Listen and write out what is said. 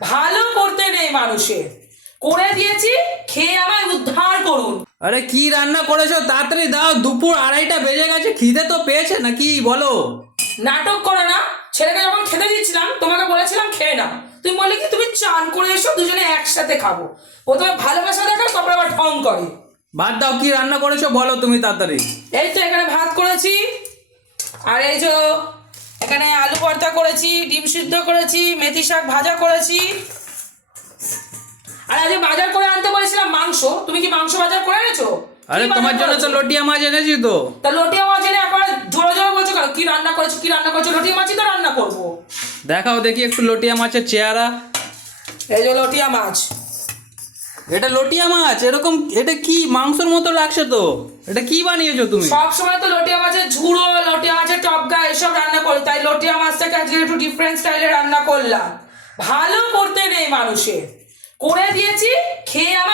ভালো করতে নেই মানুষের, করে দিয়েছি, খেয়ে আমায় উদ্ধার করুন। আরে কি রান্না করেছো তাড়াতাড়ি দাও, দুপুর 2:30 বেজে গেছে, খিদে তো পেয়েছে নাকি বলো। নাটক করো না। ছেলেকে যখন খেতে দিচ্ছিলাম তোমাকে বলেছিলাম খেয়ে নাও, তুমি বললে কি তুমি চান করে এসো দুজনে একসাথে খাবো। প্রথমে ভালোবাসা দেখাও, তারপরে আবার ঢং করে। বাদ দাও, কি রান্না করেছো বলো তুমি তাড়াতাড়ি। এই তো এখানে ভাত করেছি, আর এই যে এখানে আলু ভর্তা করেছি, ডিম সিদ্ধ করেছি, মেথি শাক ভাজা করেছি। আর আজ বাজার করে আনতে বলেছিলাম মাংস, তুমি কি মাংস বাজার করে এনেছো? আরে কি বাজার তোমার জন্য তো করেছো? লটিয়া মাছ এনেছি তো। তা লটিয়া মাছ এনে একবার জোরে জোরে বলছো কেন? কি রান্না করেছো, কি রান্না করেছো? লটিয়া মাছই তো রান্না করবো। দেখাও দেখি একটু লটিয়া মাছের চেহারা। এই যে লটিয়া মাছ। এটা লটিয়া মাছ এরকম, এটা কি মাংসের মতো লাগছে তো, এটা কি বানিয়েছো তুমি? সব সময় তো লটিয়া মাছের ঝুড়ো, লটিয়া মাছের টপকা এসব রান্না করি, তাই লটিয়া মাছটাকে আজকে একটু ডিফারেন্ট স্টাইলে রান্না করলাম। ভালো করতে নেই মানুষের, করে দিয়েছি, খেয়ে আমার